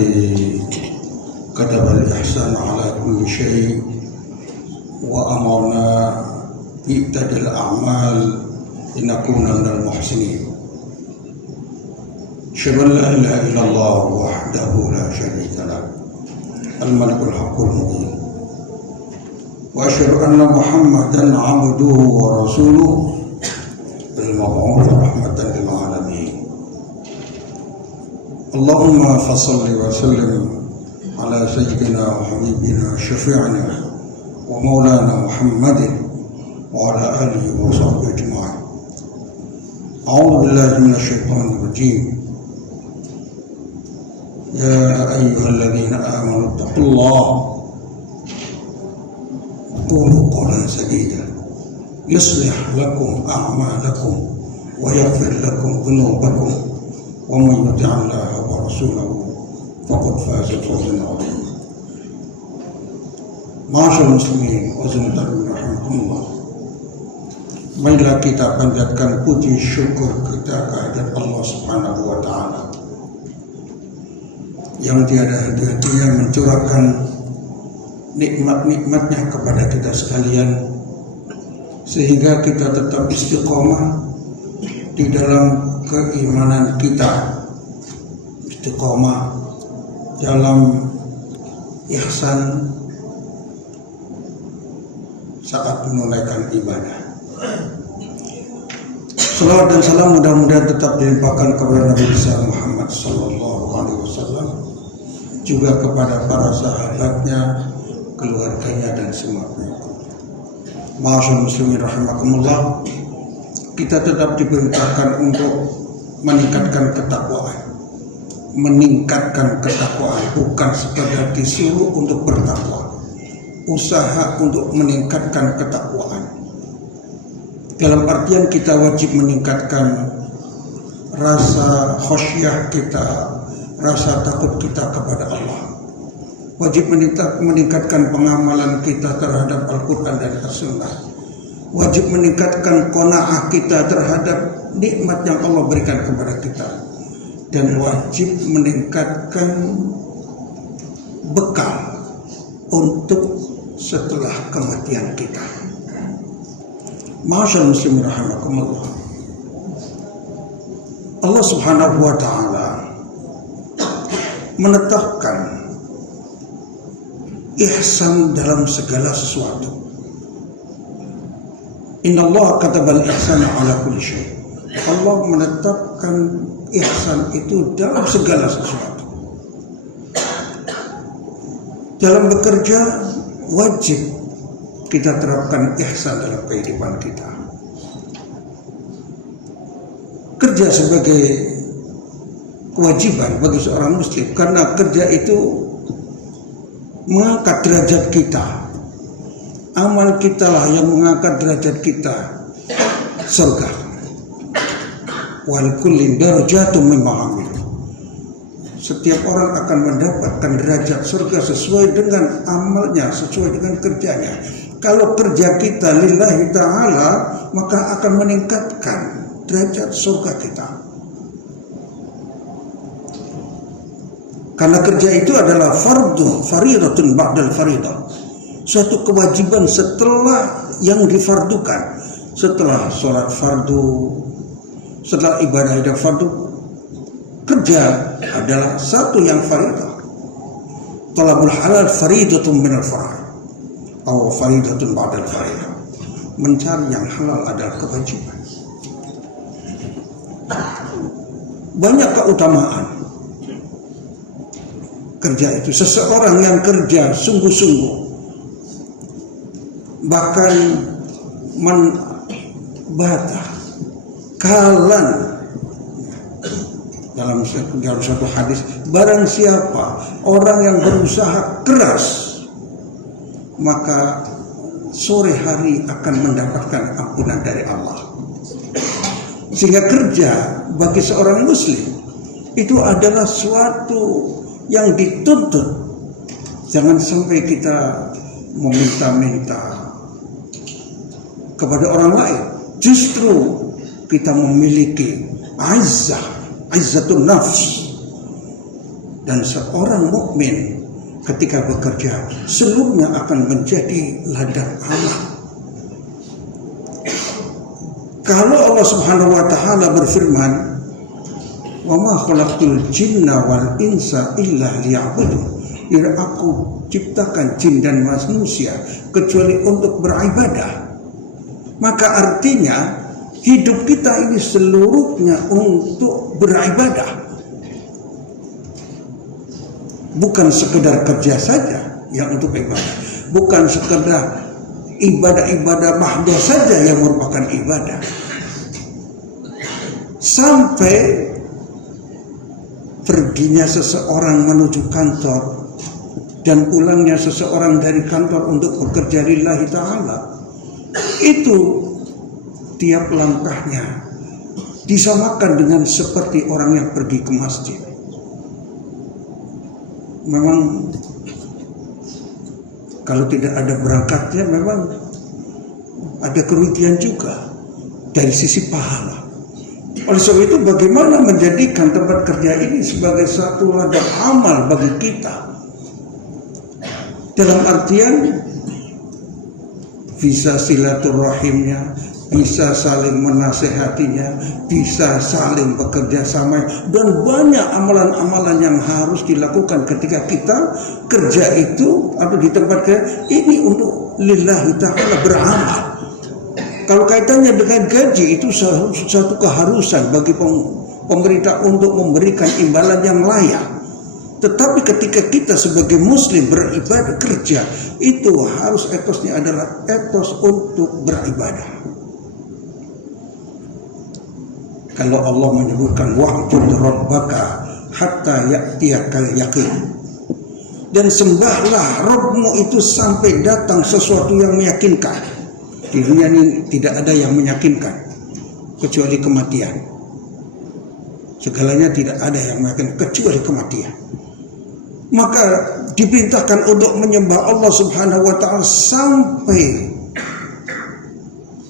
الذي كتب الإحسان على كل شيء وأمرنا بإبتداء الأعمال لنكون من المحسنين. أشهد أن لا إله إلا الله وحده لا شريك له الملك الحق المبين، وأشهد أن محمدا عبده ورسوله المبعوث رحمة للعالمين. اللهم فصل وسلم على سيدنا وحبيبنا شفيعنا ومولانا محمد وعلى آله وصحبه أجمعين. أعوذ بالله من الشيطان الرجيم. يا أيها الذين آمنوا اتقوا الله وقولوا قولا سديدا يصلح لكم أعمالكم ويغفر لكم ذنوبكم ومن يطع الله ورسوله فقد فاز فوزا عظيما. معاشر muslimin wa rahimakumullah. Marilah kita panjatkan puji syukur kita kehadirat Allah Subhanahu wa taala yang tiada henti-hentinya mencurahkan nikmat-nikmatnya kepada kita sekalian, sehingga kita tetap istiqomah di dalam keimanan kita, istiqomah dalam ihsan saat menunaikan ibadah. Salawat dan salam mudah-mudahan tetap dilimpahkan kepada Nabi besar Muhammad sallallahu alaihi wasallam, juga kepada para sahabatnya, keluarganya dan semua pengikut. Ma'asyar muslimin rahimakumullah, kita tetap diperintahkan untuk meningkatkan ketakwaan. Meningkatkan ketakwaan, bukan sekadar disuruh untuk bertakwa. Usaha untuk meningkatkan ketakwaan. Dalam artian kita wajib meningkatkan rasa khasyah kita, rasa takut kita kepada Allah. Wajib meningkatkan pengamalan kita terhadap Al-Quran dan As-Sunnah. Wajib meningkatkan qanaah kita terhadap nikmat yang Allah berikan kepada kita. Dan wajib meningkatkan bekal untuk setelah kematian kita. Ma'asyar muslimin rahimakumullah. Allah Subhanahu wa ta'ala menetapkan ihsan dalam segala sesuatu. Innallaha katabal ihsana ala kulli syai'. Allah menetapkan ihsan itu dalam segala sesuatu. Dalam bekerja wajib kita terapkan ihsan dalam kehidupan kita. Kerja sebagai kewajiban bagi seorang muslim, karena kerja itu mengangkat derajat kita. Amal kita lah yang mengangkat derajat kita surga. Wal kullin darajatun mimma amil. Setiap orang akan mendapatkan derajat surga sesuai dengan amalnya, sesuai dengan kerjanya. Kalau kerja kita lillahi ta'ala, maka akan meningkatkan derajat surga kita. Karena kerja itu adalah fardu, faridatun ba'dal faridah. Suatu kewajiban setelah yang difardukan. Setelah sholat fardu, setelah ibadah fardu, kerja adalah satu yang faridah. Talabul halal faridatun minal faraid. Atau faridatun ba'dal faridah. Mencari yang halal adalah kewajiban. Banyak keutamaan kerja itu. Seseorang yang kerja sungguh-sungguh, bahkan membata kalan, dalam satu hadis, barang siapa orang yang berusaha keras, maka sore hari akan mendapatkan ampunan dari Allah. Sehingga kerja bagi seorang muslim itu adalah suatu yang dituntut. Jangan sampai kita meminta-minta kepada orang lain. Justru kita memiliki izzatun nafs Dan seorang mukmin ketika bekerja seluruhnya akan menjadi ladang amal. Kalau Allah Subhanahu wa taala berfirman, "Wa ma khalaqtul jinna wal insa illa liya'budun." Aku ciptakan jin dan manusia kecuali untuk beribadah. Maka artinya hidup kita ini seluruhnya untuk beribadah. Bukan sekedar kerja saja yang untuk ibadah, bukan sekedar ibadah-ibadah mahdoh saja yang merupakan ibadah. Sampai perginya seseorang menuju kantor dan pulangnya seseorang dari kantor untuk bekerja lillahi ta'ala, itu tiap langkahnya disamakan dengan seperti orang yang pergi ke masjid. Memang kalau tidak ada berangkatnya memang ada kerugian juga dari sisi pahala. Oleh sebab itu bagaimana menjadikan tempat kerja ini sebagai satu ladang amal bagi kita, dalam artian bisa silaturahimnya, bisa saling menasehatinya, bisa saling bekerja sama, dan banyak amalan-amalan yang harus dilakukan ketika kita kerja itu atau di tempat kerja ini untuk lillahi ta'ala beramal. Kalau kaitannya dengan gaji itu satu keharusan bagi pemerintah untuk memberikan imbalan yang layak. Tetapi ketika kita sebagai muslim beribadah kerja, itu harus etosnya adalah etos untuk beribadah. Kalau Allah menyebutkan wa'bud rabbaka hatta ya'tiyakal yaqin, dan sembahlah Rabbmu itu sampai datang sesuatu yang meyakinkan. Di dunia ini tidak ada yang meyakinkan kecuali kematian. Segalanya tidak ada yang meyakinkan kecuali kematian. Maka diperintahkan untuk menyembah Allah Subhanahu wa ta'ala sampai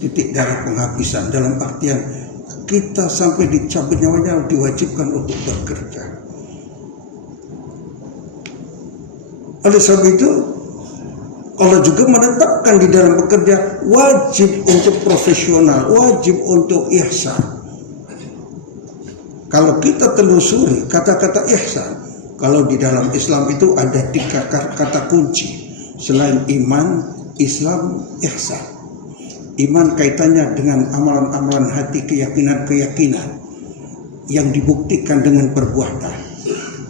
titik dari penghabisan, dalam artian kita sampai dicabut nyawanya diwajibkan untuk bekerja. Oleh sebab itu Allah juga menetapkan di dalam bekerja wajib untuk profesional, wajib untuk ihsan. Kalau kita telusuri kata-kata ihsan, kalau di dalam Islam itu ada 3 kata kunci. Selain iman, Islam, ihsan. Iman kaitannya dengan amalan-amalan hati, keyakinan-keyakinan yang dibuktikan dengan perbuatan.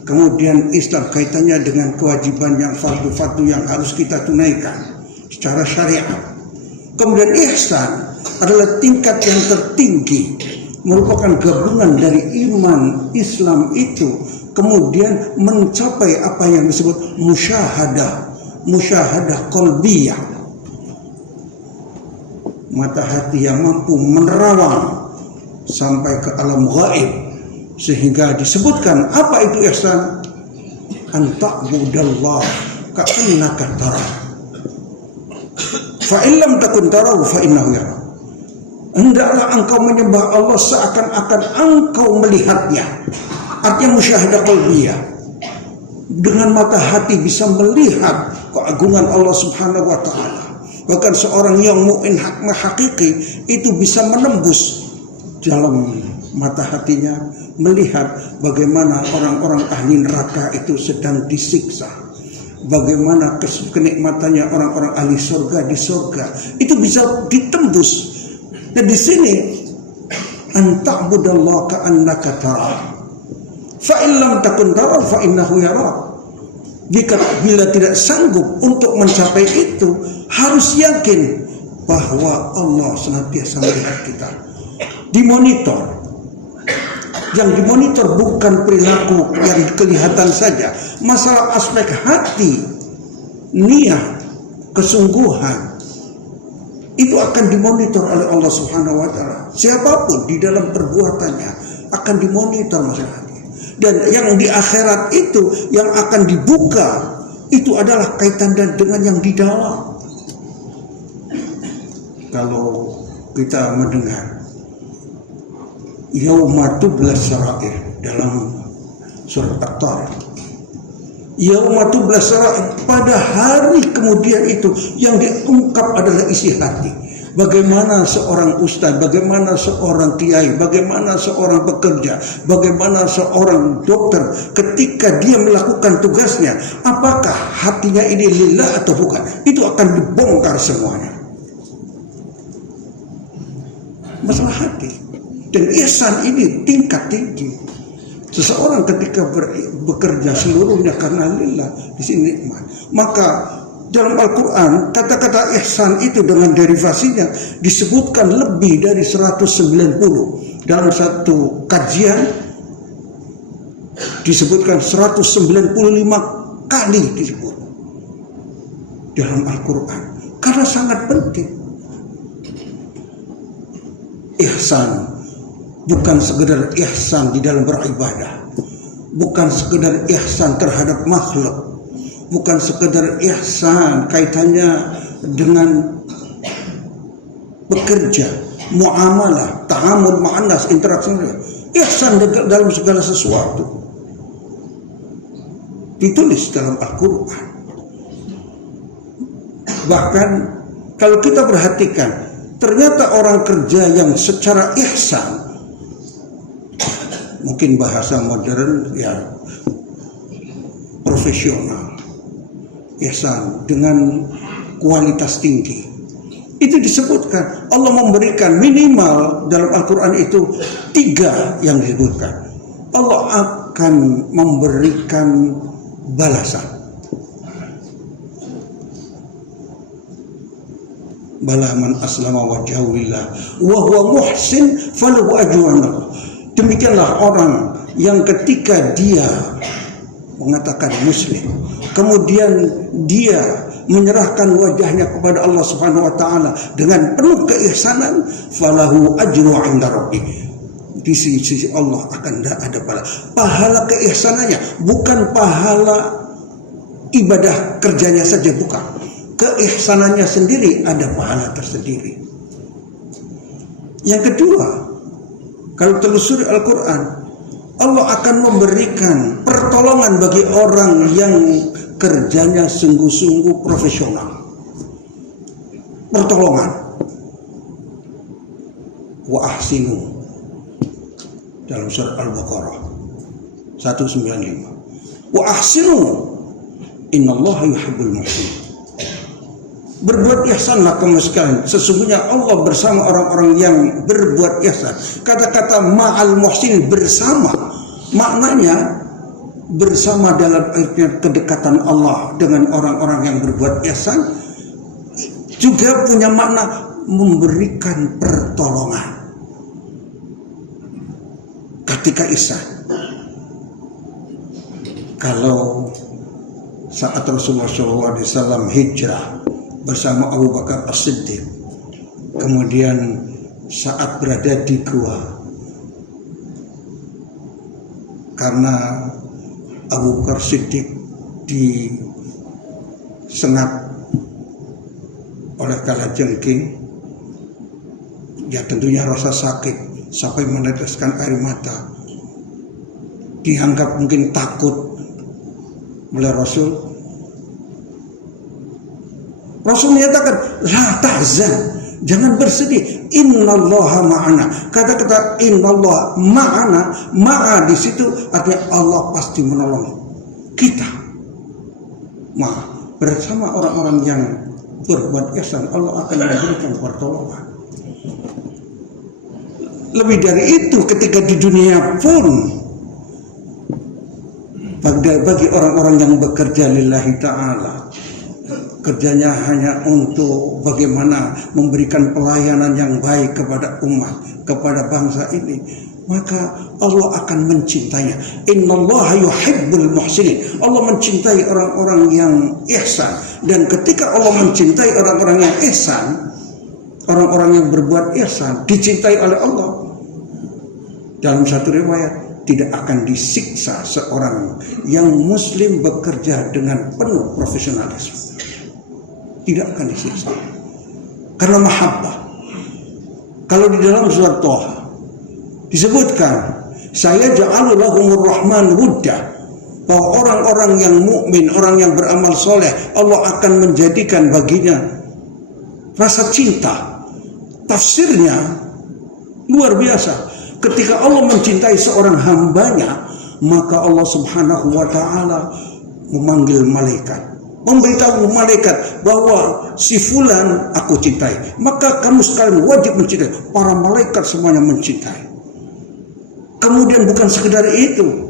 Kemudian Islam kaitannya dengan kewajiban yang fardu-fardu yang harus kita tunaikan secara syariat. Kemudian ihsan adalah tingkat yang tertinggi, merupakan gabungan dari iman, Islam itu, kemudian mencapai apa yang disebut musyahadah qalbiyah, mata hati yang mampu menerawang sampai ke alam gaib, sehingga disebutkan apa itu ihsan, an ta'budallah ka'annaka tarah fa in lam takun tarahu fa innahu yara. Hendaklah engkau menyembah Allah seakan-akan engkau melihatnya. Artinya musyahadah qalbiyah, dengan mata hati bisa melihat keagungan Allah Subhanahu wa ta'ala. Bahkan seorang yang mukmin hakiki itu bisa menembus dalam mata hatinya, melihat bagaimana orang-orang ahli neraka itu sedang disiksa, bagaimana kenikmatannya orang-orang ahli surga di surga, itu bisa ditembus. Dan di sini an ta'budallaha ka'annaka tarah fa in lam takun tarah fa innahu yara. Jika bila tidak sanggup untuk mencapai itu, harus yakin bahwa Allah senantiasa melihat kita, dimonitor. Yang dimonitor bukan perilaku yang kelihatan saja, masalah aspek hati, niat, kesungguhan, itu akan dimonitor oleh Allah Subhanahu wa ta'ala. Siapapun di dalam perbuatannya akan dimonitor masalah hati. Dan yang di akhirat itu yang akan dibuka itu adalah kaitan dengan yang di dalam. Kalau kita mendengar yauma tublas sarair dalam surat At-Tariq, Yauma tubla sarair, pada hari kemudian itu yang diungkap adalah isi hati. Bagaimana seorang ustaz, bagaimana seorang kiai, bagaimana seorang pekerja, bagaimana seorang dokter ketika dia melakukan tugasnya, apakah hatinya ini lillah atau bukan? Itu akan dibongkar semuanya. Masalah hati. Dan ihsan ini tingkat tinggi. Seseorang ketika bekerja seluruhnya karena lillah, di sini nikmat. Maka dalam Al-Quran kata-kata ihsan itu dengan derivasinya disebutkan lebih dari 190. Dalam satu kajian disebutkan 195 kali disebut dalam Al-Quran, karena sangat penting. Ihsan bukan sekedar ihsan di dalam beribadah, bukan sekedar ihsan terhadap makhluk, bukan sekedar ihsan kaitannya dengan bekerja, muamalah, ta'amul ma'anas, interaksi. Ihsan dalam segala sesuatu ditulis dalam Al-Quran. Bahkan kalau kita perhatikan, ternyata orang kerja yang secara ihsan, mungkin bahasa modern ya profesional, ihsan dengan kualitas tinggi, itu disebutkan Allah memberikan minimal dalam Al-Quran itu 3 yang disebutkan. Allah akan memberikan balasan. Bala man aslama wajhahu lillah wa huwa muhsin falahu ajrun. Demikianlah orang yang ketika dia mengatakan muslim, kemudian dia menyerahkan wajahnya kepada Allah Subhanahu wa taala dengan penuh keihsanan, falahu ajru 'inda rabbih. Di sisi Allah akan ada pahala keihsanannya, bukan pahala ibadah kerjanya saja, bukan. Keihsanannya sendiri ada pahala tersendiri. Yang kedua, kalau telusuri Al-Quran, Allah akan memberikan pertolongan bagi orang yang kerjanya sungguh-sungguh profesional. Pertolongan. Wa ahsinu dalam surat Al-Baqarah 195. Wa ahsinu innallaha yuhibbul muhsinin. Berbuat ihsanlah kamu sekalian, sesungguhnya Allah bersama orang-orang yang berbuat ihsan. Kata-kata ma'al muhsin, bersama, maknanya bersama dalam artinya kedekatan Allah dengan orang-orang yang berbuat ihsan, juga punya makna memberikan pertolongan ketika ihsan. Kalau saat Rasulullah SAW hijrah bersama Abu Bakar As-Siddiq, kemudian saat berada di gua, karena Abu Bakar Siddiq disengat oleh kalajengking, ya tentunya rasa sakit sampai meneteskan air mata, dianggap mungkin takut oleh Rasul. Rasul menyatakan, la tahzan, jangan bersedih, innallaha ma'ana. Kata-kata innallaha ma'ana, ma'a di situ artinya Allah pasti menolong kita. Bersama orang-orang yang berbuat ihsan, Allah akan memberikan pertolongan. Lebih dari itu, ketika di dunia pun, bagi orang-orang yang bekerja lillahi ta'ala, kerjanya hanya untuk bagaimana memberikan pelayanan yang baik kepada umat, kepada bangsa ini, maka Allah akan mencintainya. Innallaha yuhibbul muhsinin. Allah mencintai orang-orang yang ihsan. Dan ketika Allah mencintai orang-orang yang ihsan, orang-orang yang berbuat ihsan dicintai oleh Allah. Dalam satu riwayat, tidak akan disiksa seorang yang muslim bekerja dengan penuh profesionalisme. Tidak akan disiksa karena mahabbah. Kalau di dalam surat Toha disebutkan, saya ja'alu lahumur rahman wudda, bahwa orang-orang yang mukmin, orang yang beramal soleh, Allah akan menjadikan baginya rasa cinta. Tafsirnya luar biasa. Ketika Allah mencintai seorang hambanya, maka Allah subhanahu wa ta'ala memanggil malaikat, memberitahu malaikat bahwa si fulan aku cintai, maka kamu sekalian wajib mencintai. Para malaikat semuanya mencintai. Kemudian bukan sekedar itu,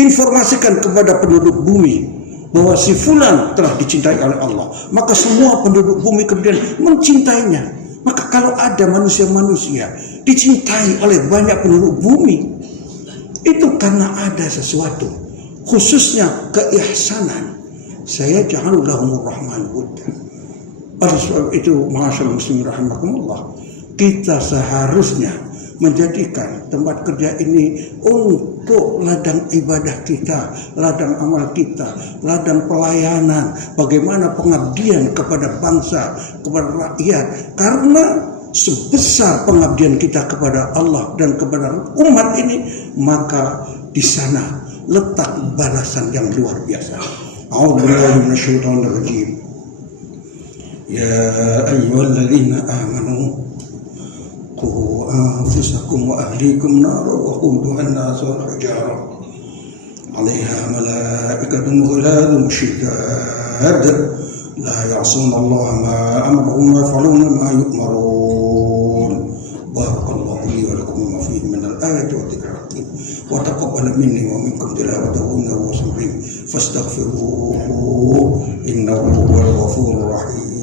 informasikan kepada penduduk bumi bahwa si fulan telah dicintai oleh Allah, maka semua penduduk bumi kemudian mencintainya. Maka kalau ada manusia-manusia dicintai oleh banyak penduduk bumi, itu karena ada sesuatu, khususnya keihsanan. Saya ja'alu lahumur rahman wuddan. Oleh sebab itu, ma'asyarul muslimin rahimakumullah, kita seharusnya menjadikan tempat kerja ini untuk ladang ibadah kita, ladang amal kita, ladang pelayanan, bagaimana pengabdian kepada bangsa, kepada rakyat. Karena sebesar pengabdian kita kepada Allah dan kepada umat ini, maka di sana letak balasan yang luar biasa. A'udzubillahi minasyaitonir rajim. Ya ayyuhalladzina amanu قوا أنفسكم وأهليكم نارا وقودها الناس والحجارة عليها ملائكة غلاظ شداد لا يعصون الله ما أمرهم ويفعلون ما يؤمرون. بارك الله لي ولكم وما فيه من الآية والذكر الحكيم وتقبل مني ومنكم تلاوته إنه هو السميع العليم فاستغفروه إنه هو الغفور الرحيم.